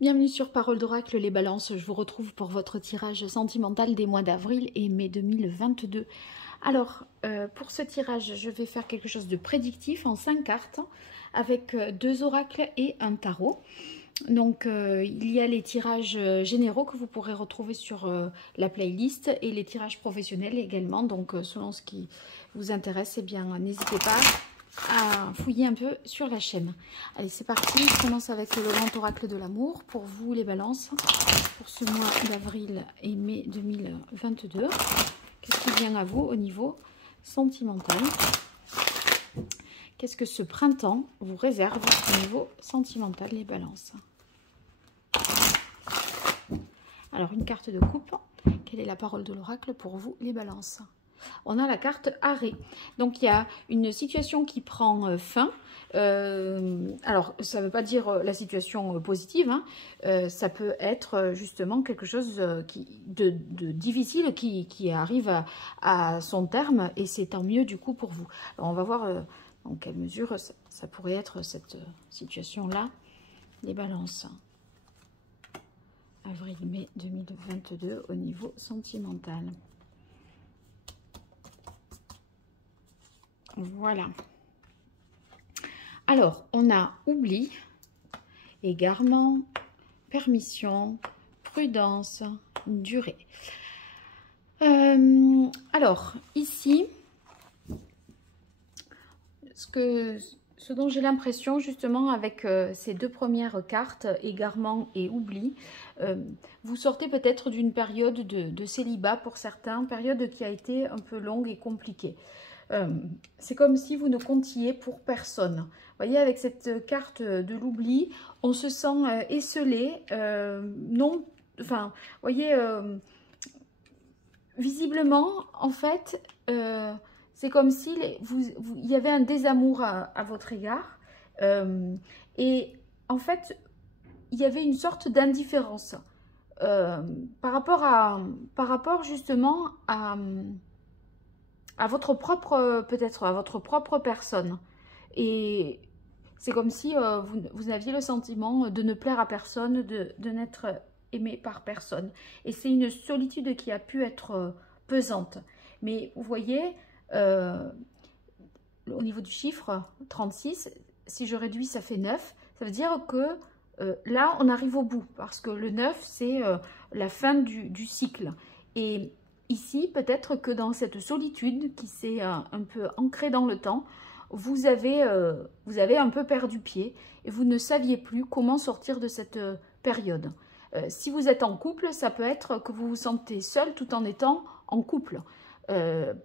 Bienvenue sur Parole d'Oracle, les balances. Je vous retrouve pour votre tirage sentimental des mois d'avril et mai 2022. Alors, pour ce tirage, je vais faire quelque chose de prédictif en 5 cartes avec 2 oracles et un tarot. Donc, il y a les tirages généraux que vous pourrez retrouver sur la playlist et les tirages professionnels également. Donc, selon ce qui vous intéresse, eh bien, n'hésitez pas à fouiller un peu sur la chaîne. Allez, c'est parti. Je commence avec le grand oracle de l'amour pour vous, les balances, pour ce mois d'avril et mai 2022. Qu'est-ce qui vient à vous au niveau sentimental? Qu'est-ce que ce printemps vous réserve au niveau sentimental, les balances? Alors, une carte de coupe. Quelle est la parole de l'oracle pour vous, les balances? On a la carte arrêt. Donc, il y a une situation qui prend fin. Alors, ça ne veut pas dire la situation positive. Hein. Ça peut être justement quelque chose de difficile qui arrive à son terme. Et c'est tant mieux du coup pour vous. Alors, on va voir dans quelle mesure ça pourrait être cette situation-là. Les balances. Avril-mai 2022 au niveau sentimental. Voilà. Alors, on a oubli, égarement, permission, prudence, durée. Alors, ici, ce dont j'ai l'impression, justement, avec ces 2 premières cartes, égarement et oubli, vous sortez peut-être d'une période de célibat pour certains, période qui a été un peu longue et compliquée. C'est comme si vous ne comptiez pour personne. Vous voyez, avec cette carte de l'oubli, on se sent esselé, non, enfin, vous voyez, visiblement, en fait, c'est comme si il y avait un désamour à votre égard, et en fait, il y avait une sorte d'indifférence par rapport justement à votre propre, peut-être à votre propre personne. Et c'est comme si vous aviez le sentiment de ne plaire à personne, de n'être aimé par personne. Et c'est une solitude qui a pu être pesante. Mais vous voyez, au niveau du chiffre 36, si je réduis, ça fait 9. Ça veut dire que là, on arrive au bout. Parce que le 9, c'est la fin du cycle. Et ici, peut-être que dans cette solitude qui s'est un peu ancrée dans le temps, vous avez un peu perdu pied et vous ne saviez plus comment sortir de cette période. Si vous êtes en couple, ça peut être que vous vous sentez seul tout en étant en couple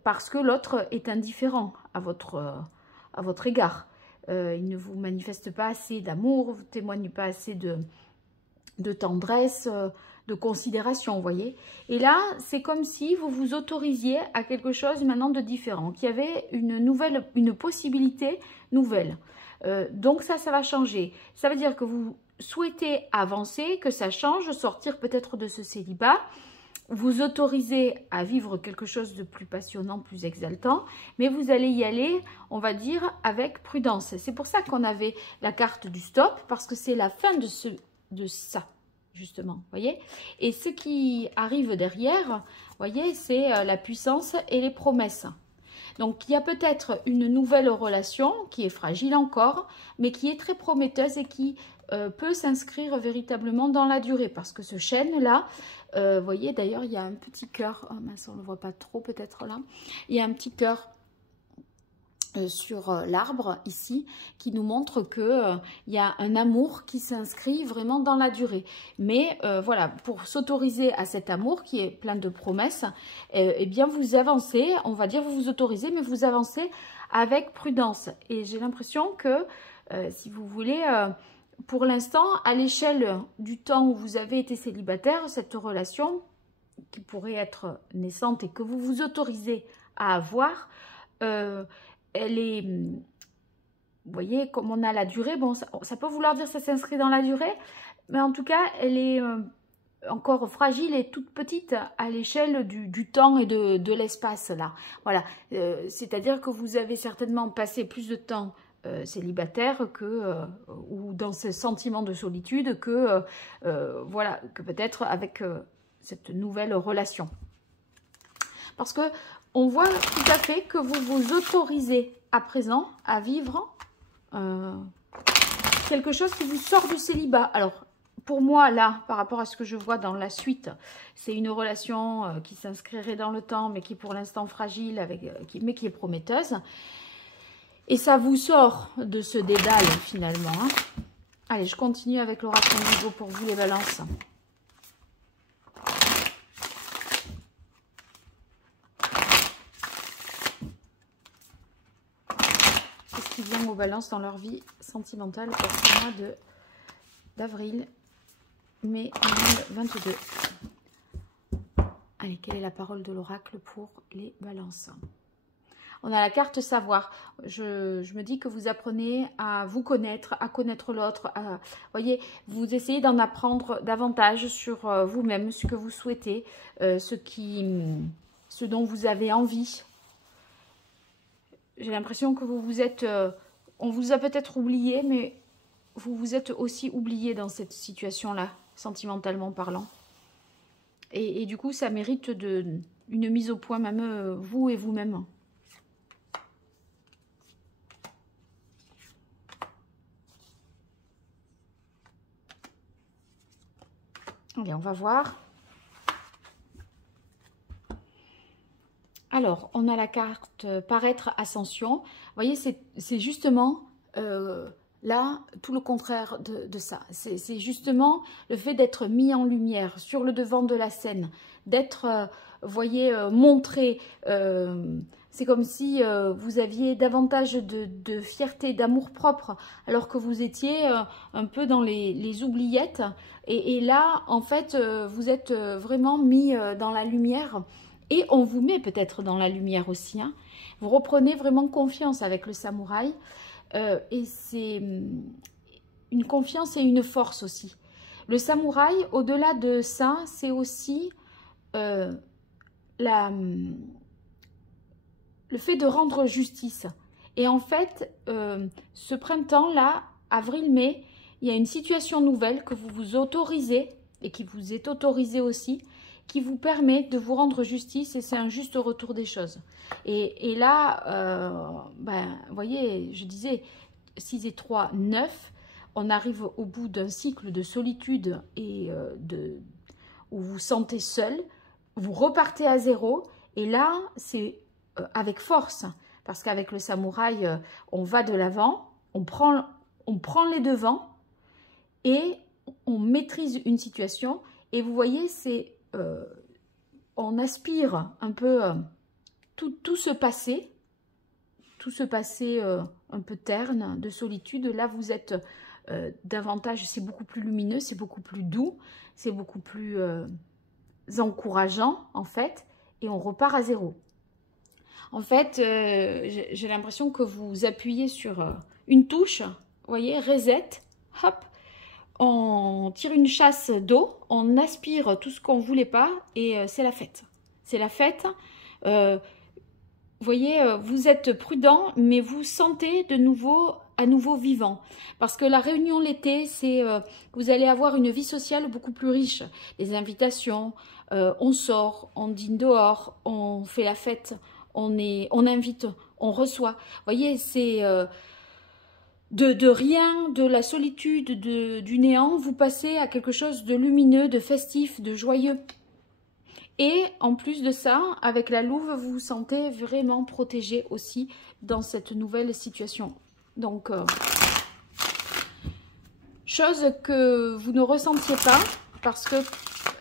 parce que l'autre est indifférent à votre égard. Il ne vous manifeste pas assez d'amour, ne vous témoigne pas assez de tendresse, de considération, vous voyez. Et là, c'est comme si vous vous autorisiez à quelque chose maintenant de différent, qu'il y avait une possibilité nouvelle. Donc ça va changer. Ça veut dire que vous souhaitez avancer, que ça change, sortir peut-être de ce célibat, vous autorisez à vivre quelque chose de plus passionnant, plus exaltant, mais vous allez y aller, on va dire, avec prudence. C'est pour ça qu'on avait la carte du stop, parce que c'est la fin de ça. Justement, voyez. Et ce qui arrive derrière, voyez, c'est la puissance et les promesses. Donc, il y a peut-être une nouvelle relation qui est fragile encore, mais qui est très prometteuse et qui peut s'inscrire véritablement dans la durée. Parce que ce chêne-là, voyez, d'ailleurs, il y a un petit cœur. Oh mince, on ne le voit pas trop peut-être là. Il y a un petit cœur sur l'arbre ici qui nous montre que il y a un amour qui s'inscrit vraiment dans la durée, mais voilà, pour s'autoriser à cet amour qui est plein de promesses, eh bien vous avancez, on va dire, vous vous autorisez, mais vous avancez avec prudence. Et j'ai l'impression que si vous voulez, pour l'instant, à l'échelle du temps où vous avez été célibataire, cette relation qui pourrait être naissante et que vous vous autorisez à avoir, elle est, vous voyez, comme on a la durée, bon, ça peut vouloir dire que ça s'inscrit dans la durée, mais en tout cas, elle est encore fragile et toute petite à l'échelle du temps et de l'espace, là. Voilà, c'est-à-dire que vous avez certainement passé plus de temps célibataire ou dans ce sentiment de solitude que, voilà, que peut-être avec cette nouvelle relation. Parce que on voit tout à fait que vous vous autorisez à présent à vivre quelque chose qui vous sort du célibat. Alors, pour moi, là, par rapport à ce que je vois dans la suite, c'est une relation qui s'inscrirait dans le temps, mais qui est pour l'instant fragile, mais qui est prometteuse. Et ça vous sort de ce dédale, finalement. Hein. Allez, je continue avec l'oracle Indigo pour vous, les balances. Qu'est-ce qui vient aux balances dans leur vie sentimentale pour ce mois d'avril, mai 2022? Allez, quelle est la parole de l'oracle pour les balances? On a la carte savoir. Je me dis que vous apprenez à vous connaître, à connaître l'autre. Voyez, vous essayez d'en apprendre davantage sur vous-même, ce que vous souhaitez, ce dont vous avez envie. J'ai l'impression que vous vous êtes... on vous a peut-être oublié, mais vous vous êtes aussi oublié dans cette situation-là, sentimentalement parlant. Et du coup, ça mérite une mise au point, même vous et vous-même. Allez, on va voir. Alors, on a la carte paraître ascension. Vous voyez, c'est justement là tout le contraire de ça. C'est justement le fait d'être mis en lumière sur le devant de la scène, d'être, voyez, montré. C'est comme si vous aviez davantage de fierté, d'amour propre, alors que vous étiez un peu dans les oubliettes. Et là, en fait, vous êtes vraiment mis dans la lumière. Et on vous met peut-être dans la lumière aussi. Hein. Vous reprenez vraiment confiance avec le samouraï. Et c'est une confiance et une force aussi. Le samouraï, au-delà de ça, c'est aussi le fait de rendre justice. Et en fait, ce printemps-là, avril-mai, il y a une situation nouvelle que vous vous autorisez et qui vous est autorisée aussi, qui vous permet de vous rendre justice et c'est un juste retour des choses. Et là, vous voyez, je disais 6 et 3, 9, on arrive au bout d'un cycle de solitude et où vous vous sentez seul, vous repartez à zéro et là, c'est avec force parce qu'avec le samouraï, on va de l'avant, on prend les devants et on maîtrise une situation et vous voyez, c'est... on aspire un peu tout ce passé un peu terne, de solitude. Là, vous êtes davantage, c'est beaucoup plus lumineux, c'est beaucoup plus doux, c'est beaucoup plus encourageant, en fait, et on repart à zéro. En fait, j'ai l'impression que vous appuyez sur une touche, vous voyez, reset, hop, on tire une chasse d'eau, on aspire tout ce qu'on ne voulait pas et c'est la fête. C'est la fête. Vous voyez, vous êtes prudent, mais vous sentez à nouveau vivant. Parce que la réunion l'été, c'est vous allez avoir une vie sociale beaucoup plus riche. Les invitations, on sort, on dîne dehors, on fait la fête, on invite, on reçoit. Vous voyez, c'est... De rien, de la solitude, du néant, vous passez à quelque chose de lumineux, de festif, de joyeux. Et en plus de ça, avec la louve, vous vous sentez vraiment protégé aussi dans cette nouvelle situation. Donc, chose que vous ne ressentiez pas, parce que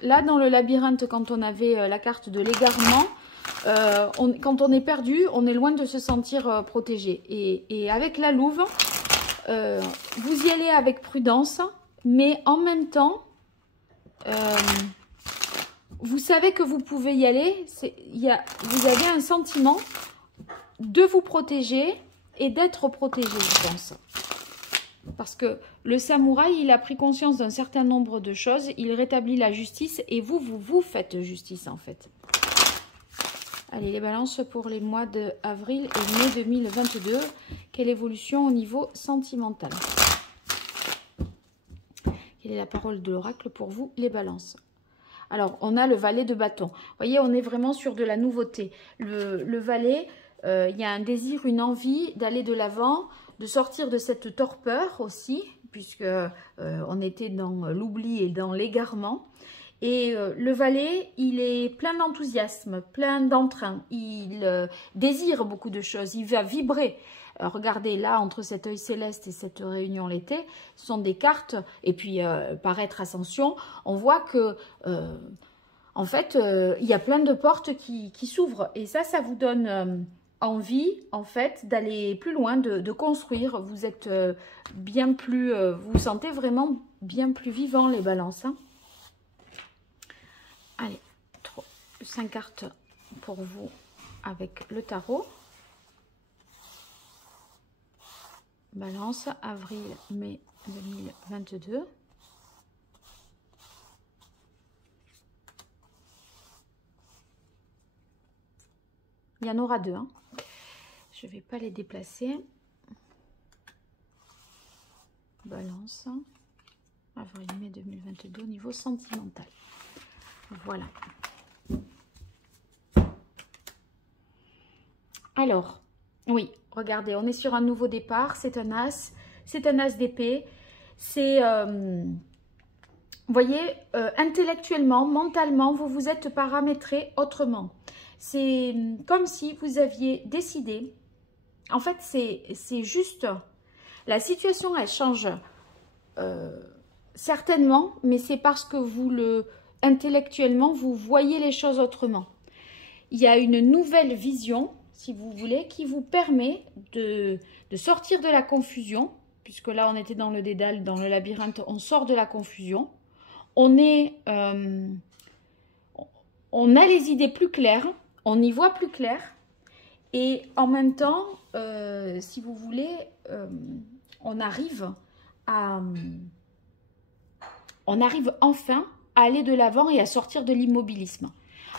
là, dans le labyrinthe, quand on avait la carte de l'égarement, quand on est perdu, on est loin de se sentir protégé. Et avec la louve... vous y allez avec prudence, mais en même temps, vous savez que vous pouvez y aller. Vous avez un sentiment de vous protéger et d'être protégé, je pense. Parce que le samouraï, il a pris conscience d'un certain nombre de choses, il rétablit la justice et vous faites justice en fait. Allez, les balances pour les mois d'avril et mai 2022. Quelle évolution au niveau sentimental? Quelle est la parole de l'oracle pour vous, les balances? Alors, on a le valet de bâton. Vous voyez, on est vraiment sur de la nouveauté. Le valet, il y a un désir, une envie d'aller de l'avant, de sortir de cette torpeur aussi, puisque on était dans l'oubli et dans l'égarement. Et le valet, il est plein d'enthousiasme, plein d'entrain. Il désire beaucoup de choses, il va vibrer. Regardez là, entre cet œil céleste et cette réunion l'été, ce sont des cartes. Et puis, paraître ascension, on voit que, en fait, il y a plein de portes qui s'ouvrent. Et ça vous donne envie, en fait, d'aller plus loin, de construire. Vous êtes bien plus, vous vous sentez vraiment bien plus vivant, les balances. Hein. Allez, 5 cartes pour vous avec le tarot. Balance, avril, mai 2022. Il y en aura 2. Hein. Je ne vais pas les déplacer. Balance, avril, mai 2022 au niveau sentimental. Voilà. Alors, oui, regardez, on est sur un nouveau départ. C'est un as d'épée. C'est, vous voyez, intellectuellement, mentalement, vous vous êtes paramétré autrement. C'est comme si vous aviez décidé. En fait, c'est juste, la situation, elle change certainement, mais c'est parce que intellectuellement, vous voyez les choses autrement. Il y a une nouvelle vision, si vous voulez, qui vous permet de sortir de la confusion, puisque là, on était dans le dédale, dans le labyrinthe, on sort de la confusion. On a les idées plus claires, on y voit plus clair, et en même temps, si vous voulez, on arrive enfin à aller de l'avant et à sortir de l'immobilisme.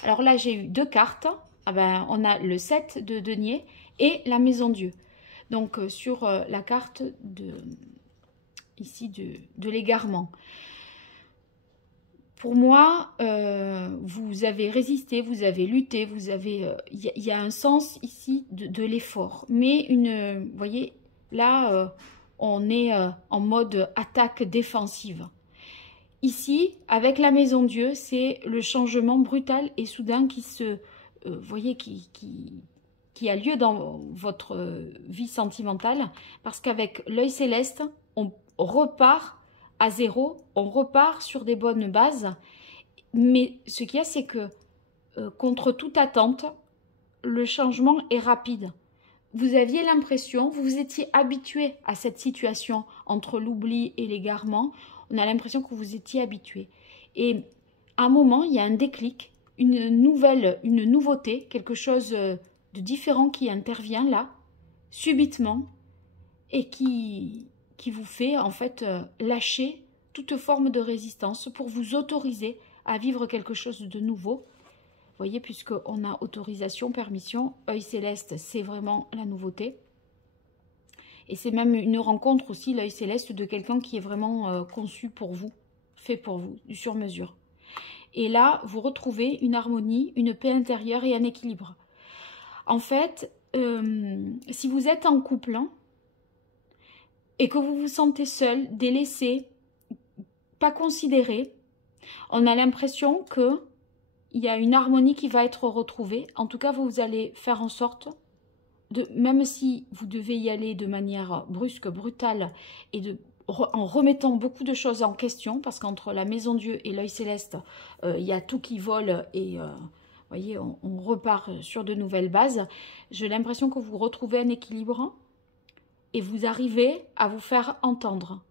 Alors là, j'ai eu 2 cartes. Ah ben, on a le 7 de denier et la maison Dieu. Donc, sur la carte ici de l'égarement. Pour moi, vous avez résisté, vous avez lutté, vous avez... Il y a un sens ici de l'effort. Mais vous voyez, là, on est en mode attaque défensive. Ici, avec la maison Dieu, c'est le changement brutal et soudain qui se... vous voyez, qui a lieu dans votre vie sentimentale. Parce qu'avec l'œil céleste, on repart à zéro, on repart sur des bonnes bases. Mais ce qu'il y a, c'est que contre toute attente, le changement est rapide. Vous aviez l'impression, vous vous étiez habitué à cette situation entre l'oubli et l'égarement. On a l'impression que vous étiez habitué. Et à un moment, il y a un déclic, une nouveauté, quelque chose de différent qui intervient là, subitement, et qui vous fait en fait lâcher toute forme de résistance pour vous autoriser à vivre quelque chose de nouveau. Vous voyez, puisqu'on a autorisation, permission, œil céleste, c'est vraiment la nouveauté. Et c'est même une rencontre aussi, l'œil céleste, de quelqu'un qui est vraiment conçu pour vous, fait pour vous, du sur-mesure. Et là, vous retrouvez une harmonie, une paix intérieure et un équilibre. En fait, si vous êtes en couple hein, et que vous vous sentez seul, délaissé, pas considéré, on a l'impression qu'il y a une harmonie qui va être retrouvée. En tout cas, vous allez faire en sorte... même si vous devez y aller de manière brusque, brutale, et en remettant beaucoup de choses en question, parce qu'entre la maison Dieu et l'œil céleste, il y a tout qui vole et vous voyez, on repart sur de nouvelles bases. J'ai l'impression que vous retrouvez un équilibre et vous arrivez à vous faire entendre,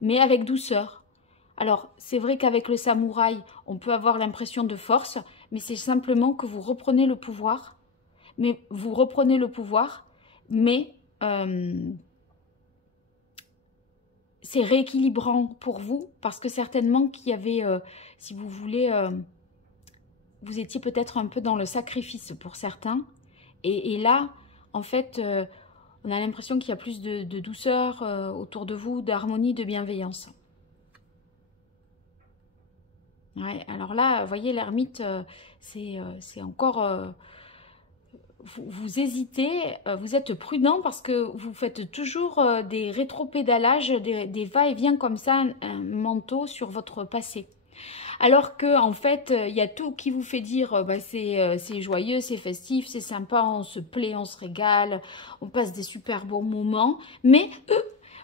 mais avec douceur. Alors, c'est vrai qu'avec le samouraï, on peut avoir l'impression de force, mais c'est simplement que vous reprenez le pouvoir. Mais vous reprenez le pouvoir, mais c'est rééquilibrant pour vous, parce que certainement qu'il y avait, si vous voulez, vous étiez peut-être un peu dans le sacrifice pour certains. Et là, en fait, On a l'impression qu'il y a plus de douceur autour de vous, d'harmonie, de bienveillance. Ouais, alors là, vous voyez, l'ermite, c'est encore... vous hésitez, vous êtes prudent parce que vous faites toujours des rétropédalages, des va-et-vient comme ça, un manteau sur votre passé. Alors que en fait, il y a tout qui vous fait dire bah, c'est joyeux, c'est festif, c'est sympa, on se plaît, on se régale, on passe des super bons moments, mais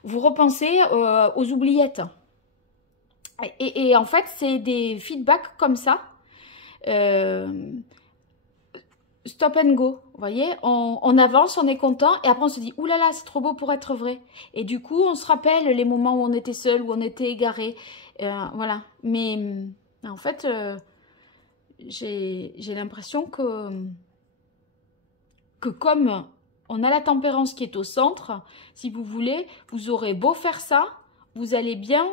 vous repensez aux oubliettes. Et en fait, c'est des feedbacks comme ça. Stop and go, vous voyez, on avance, on est content, et après on se dit, oulala, c'est trop beau pour être vrai. Et du coup, on se rappelle les moments où on était seul, où on était égaré, voilà. Mais en fait, j'ai l'impression que comme on a la tempérance qui est au centre, si vous voulez, vous aurez beau faire ça, vous allez bien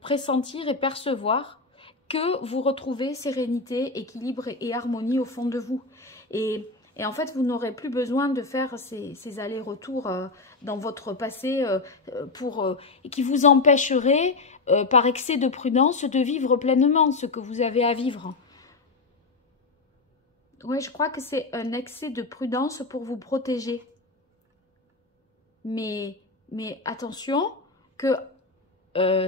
pressentir et percevoir que vous retrouvez sérénité, équilibre et harmonie au fond de vous. Et en fait, vous n'aurez plus besoin de faire ces allers-retours dans votre passé qui vous empêcheraient, par excès de prudence, de vivre pleinement ce que vous avez à vivre. Oui, je crois que c'est un excès de prudence pour vous protéger. Mais attention que,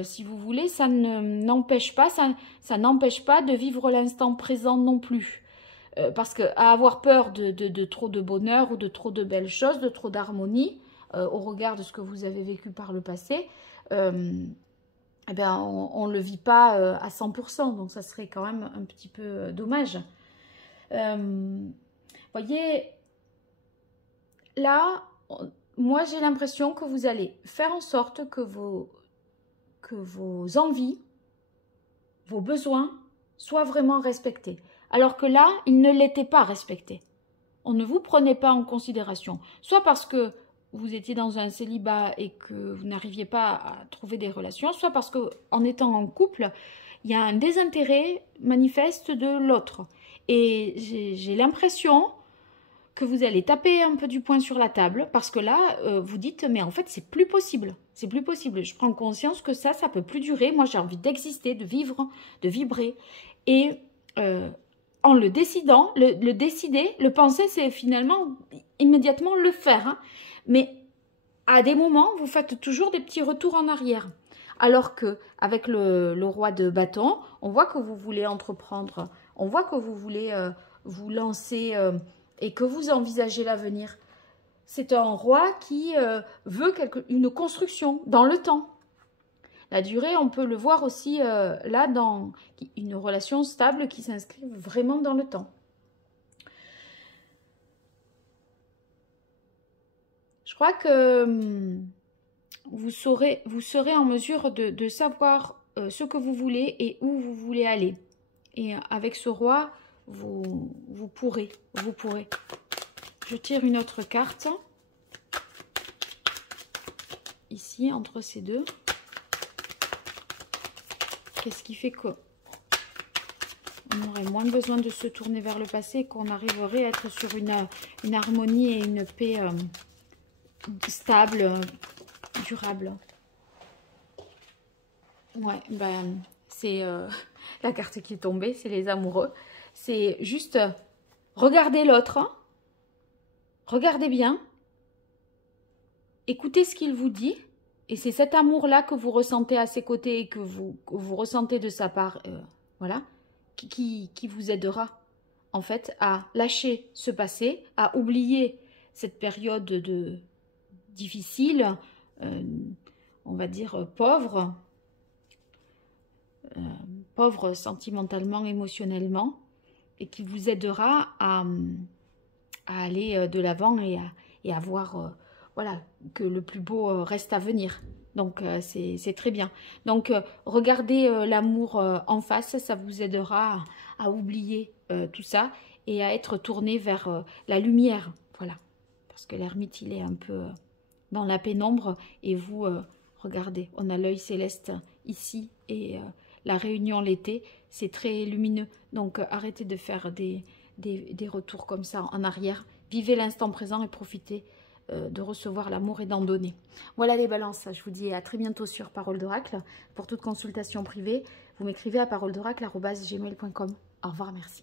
si vous voulez, ça n'empêche pas, ça n'empêche pas de vivre l'instant présent non plus. Parce qu'à avoir peur de trop de bonheur ou de trop de belles choses, de trop d'harmonie, au regard de ce que vous avez vécu par le passé, eh bien, on ne le vit pas à 100%, donc ça serait quand même un petit peu dommage. Voyez, là, moi j'ai l'impression que vous allez faire en sorte que vos envies, vos besoins soient vraiment respectés. Alors que là, ils ne l'étaient pas respectés. On ne vous prenait pas en considération. Soit parce que vous étiez dans un célibat et que vous n'arriviez pas à trouver des relations, soit parce qu'en étant en couple, il y a un désintérêt manifeste de l'autre. Et j'ai l'impression que vous allez taper un peu du poing sur la table parce que là, vous dites, mais en fait, c'est plus possible. C'est plus possible. Je prends conscience que ça peut plus durer. Moi, j'ai envie d'exister, de vivre, de vibrer. Et en le décidant, le décider, le penser, c'est finalement immédiatement le faire. Hein. Mais à des moments, vous faites toujours des petits retours en arrière. Alors que avec le roi de bâton, on voit que vous voulez entreprendre, on voit que vous voulez vous lancer et que vous envisagez l'avenir. C'est un roi qui veut une construction dans le temps. La durée, on peut le voir aussi là dans une relation stable qui s'inscrit vraiment dans le temps. Je crois que vous serez en mesure de savoir ce que vous voulez et où vous voulez aller. Et avec ce roi, vous pourrez. Je tire une autre carte. Ici, entre ces deux. Qu'est-ce qui fait qu'on aurait moins besoin de se tourner vers le passé et qu'on arriverait à être sur une harmonie et une paix stable, durable. Ouais, ben, c'est la carte qui est tombée, c'est les amoureux. C'est juste, regardez l'autre, hein, regardez bien, écoutez ce qu'il vous dit. Et c'est cet amour-là que vous ressentez à ses côtés et que vous ressentez de sa part, voilà, qui vous aidera, en fait, à lâcher ce passé, à oublier cette période difficile, on va dire pauvre sentimentalement, émotionnellement, et qui vous aidera à aller de l'avant et à voir... voilà, que le plus beau reste à venir. Donc, c'est très bien. Donc, regardez l'amour en face, ça vous aidera à oublier tout ça et à être tourné vers la lumière. Voilà, parce que l'ermite, il est un peu dans la pénombre. Et vous, regardez, on a l'œil céleste ici et la Réunion l'été, c'est très lumineux. Donc, arrêtez de faire des retours comme ça en arrière. Vivez l'instant présent et profitez de recevoir l'amour et d'en donner. Voilà les balances, je vous dis à très bientôt sur Parole d'Oracle. Pour toute consultation privée, vous m'écrivez à paroledoracle@gmail.com. Au revoir, merci.